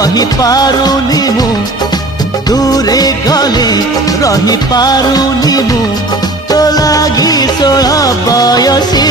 रही पारुनी मु दूरे गले रही पारुनी मु तो लागी 16 बयसी